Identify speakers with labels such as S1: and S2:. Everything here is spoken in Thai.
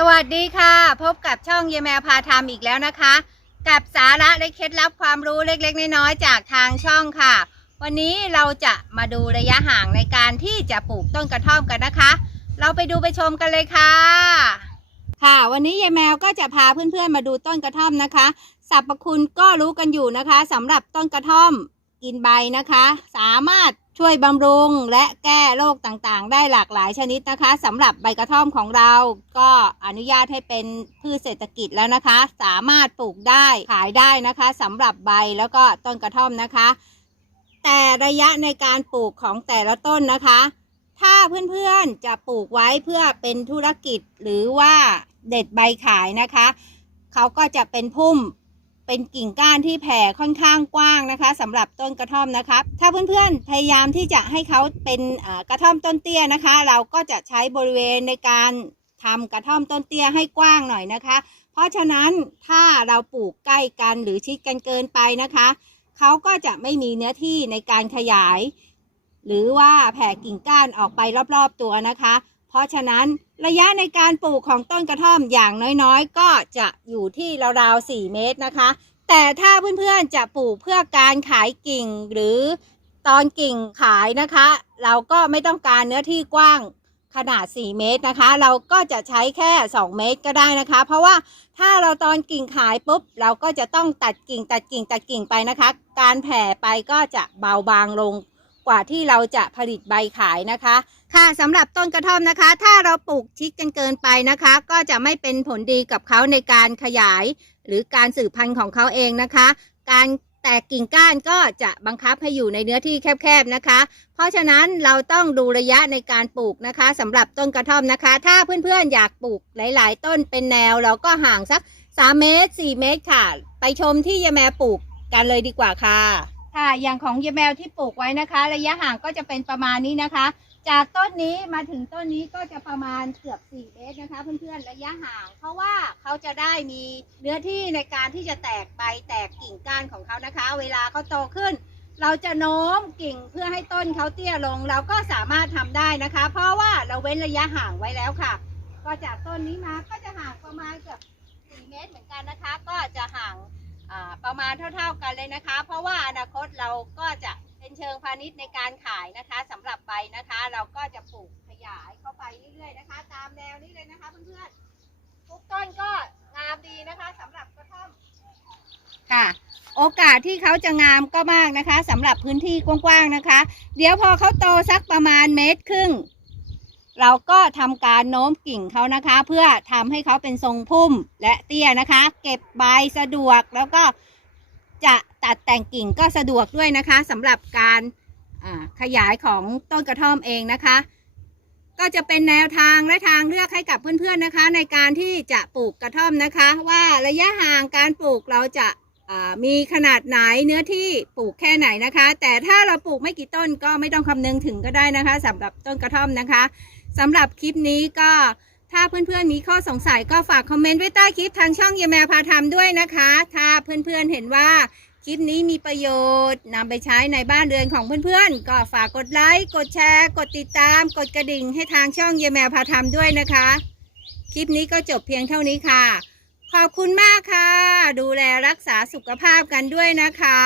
S1: สวัสดีค่ะ พบกับช่องเยแมวพาทำอีกแล้วนะคะ กับสาระและเคล็ดลับความรู้เล็กๆน้อยๆจากทางช่องค่ะ วันนี้เราจะมาดูระยะห่างในการที่จะปลูกต้นกระท่อมกันนะคะ เราไปดูไปชมกันเลยค่ะ ค่ะวันนี้ยายแมวก็จะพาเพื่อนๆมาดูต้นกระท่อมนะคะสรรพคุณก็รู้กันอยู่นะคะสำหรับต้นกระท่อมกินใบนะคะ สามารถ ช่วยบำรุงและแก้โรคต่างๆ ได้หลากหลายชนิดนะคะสำหรับใบกระท่อมของเราก็อนุญาตให้เป็นพืชเศรษฐกิจแล้วนะคะ สามารถปลูกได้ขายได้นะคะสำหรับใบแล้วก็ต้นกระท่อมนะคะ แต่ระยะในการปลูกของแต่ละต้นนะคะ ถ้าเพื่อนๆจะปลูกไว้เพื่อเป็นธุรกิจหรือว่าเด็ดใบขายนะคะ เขาก็จะเป็นพุ่ม เป็นกิ่งก้านที่แผ่ค่อนข้างกว้างนะคะสำหรับต้นกระท่อมนะคะถ้าเพื่อนๆพยายามที่จะให้เขาเป็นกระท่อมต้นเตี้ยนะคะ เราก็จะใช้บริเวณในการทำกระท่อมต้นเตี้ยให้กว้างหน่อยนะคะ เพราะฉะนั้นถ้าเราปลูกใกล้กันหรือชิดกันเกินไปนะคะเขาก็จะไม่มีเนื้อที่ในการขยาย หรือว่าแผ่กิ่งก้านออกไปรอบๆตัวนะคะ ราะฉะนั้นระยะในการปลูกของต้นกระท่อมอย่างน้อยๆ ก็จะอยู่ที่ราวๆ4เมตรนะคะ แต่ถ้าเพื่อนๆจะปลูกเพื่อการขายกิ่งหรือตอนกิ่งขายนะคะ เราก็ไม่ต้องการเนื้อที่กว้างขนาด 4 เมตรนะคะ เราก็จะใช้แค่ 2 เมตรก็ได้นะคะ เพราะว่าถ้าเราตอนกิ่งขายปุ๊บ เราก็จะต้องตัดกิ่งตัดกิ่งตัดกิ่งไปนะคะ การแผ่ไปก็จะเบาบางลง กว่าที่เราจะผลิตใบขายนะคะ ค่ะสำหรับต้นกระท่อมนะคะ ถ้าเราปลูกชิดกันเกินไปนะคะ ก็จะไม่เป็นผลดีกับเขาในการขยาย หรือการสืบพันธุ์ของเขาเองนะคะ การแตกกิ่งก้านก็จะบังคับให้อยู่ในเนื้อที่แคบๆนะคะ เพราะฉะนั้นเราต้องดูระยะในการปลูกนะคะสำหรับต้นกระท่อมนะคะ ถ้าเพื่อนๆอยากปลูกหลาย ๆ ต้นเป็นแนวเราก็ห่างสัก 3 เมตร 4 เมตรค่ะ ไปชมที่ยาแมปลูกกันเลยดีกว่าค่ะ ค่ะอย่างของยายแมวที่ปลูกไว้นะคะ ระยะห่างก็จะเป็นประมาณนี้นะคะ จากต้นนี้มาถึงต้นนี้ก็จะประมาณเกือบ4เมตรนะคะ เพื่อนๆระยะห่าง เพราะว่าเขาจะได้มีเนื้อที่ในการที่จะแตกใบแตกกิ่งก้านของเขานะคะ เวลาเขาโตขึ้น เราจะโน้มกิ่งเพื่อให้ต้นเขาเตี้ยลง เราก็สามารถทำได้นะคะ เพราะว่าเราเว้นระยะห่างไว้แล้วค่ะ ก็จากต้นนี้มาก็จะห่างประมาณเกือบ4เมตรเหมือนกันนะคะ ประมาณเท่า ๆกันเลยนะคะ เพราะว่าอนาคตเราก็จะเป็นเชิงพาณิชย์ในการขายนะคะสำหรับใบนะคะ เราก็จะปลูกขยายเข้าไปเรื่อยๆนะคะ ตามแนวนี้เลยนะคะเพื่อนๆทุกต้นก็งามดีนะคะสำหรับกระท่อมค่ะ โอกาสที่เขาจะงามก็มากนะคะสำหรับพื้นที่กว้างๆนะคะ เดี๋ยวพอเขาโตสักประมาณเมตรครึ่งเราก็ทำการโน้มกิ่งเขานะคะ เพื่อทำให้เขาเป็นทรงพุ่มและเตี้ยนะคะ เก็บใบสะดวกแล้วก็ จะตัดแต่งกิ่งก็สะดวกด้วยนะคะสำหรับการขยายของต้นกระท่อมเองนะคะ ก็จะเป็นแนวทางและทางเลือกให้กับเพื่อนๆนะคะ ในการที่จะปลูกกระท่อมนะคะ ว่าระยะห่างการปลูกเราจะมีขนาดไหนเนื้อที่ปลูกแค่ไหนนะคะ แต่ถ้าเราปลูกไม่กี่ต้นก็ไม่ต้องคำนึงถึงก็ได้นะคะสำหรับต้นกระท่อมนะคะสำหรับคลิปนี้ก็ ถ้าเพื่อนๆมีข้อสงสัยก็ฝากคอมเมนต์ไว้ใต้คลิปทางช่องเยแมวพาทำด้วยนะคะ ถ้าเพื่อนๆเห็นว่าคลิปนี้มีประโยชน์นำไปใช้ในบ้านเรือนของเพื่อนๆ ก็ฝากกดไลค์ กดแชร์ กดติดตาม กดกระดิ่งให้ทางช่องเยแมวพาทำด้วยนะคะ คลิปนี้ก็จบเพียงเท่านี้ค่ะ ขอบคุณมากค่ะ ดูแลรักษาสุขภาพกันด้วยนะคะ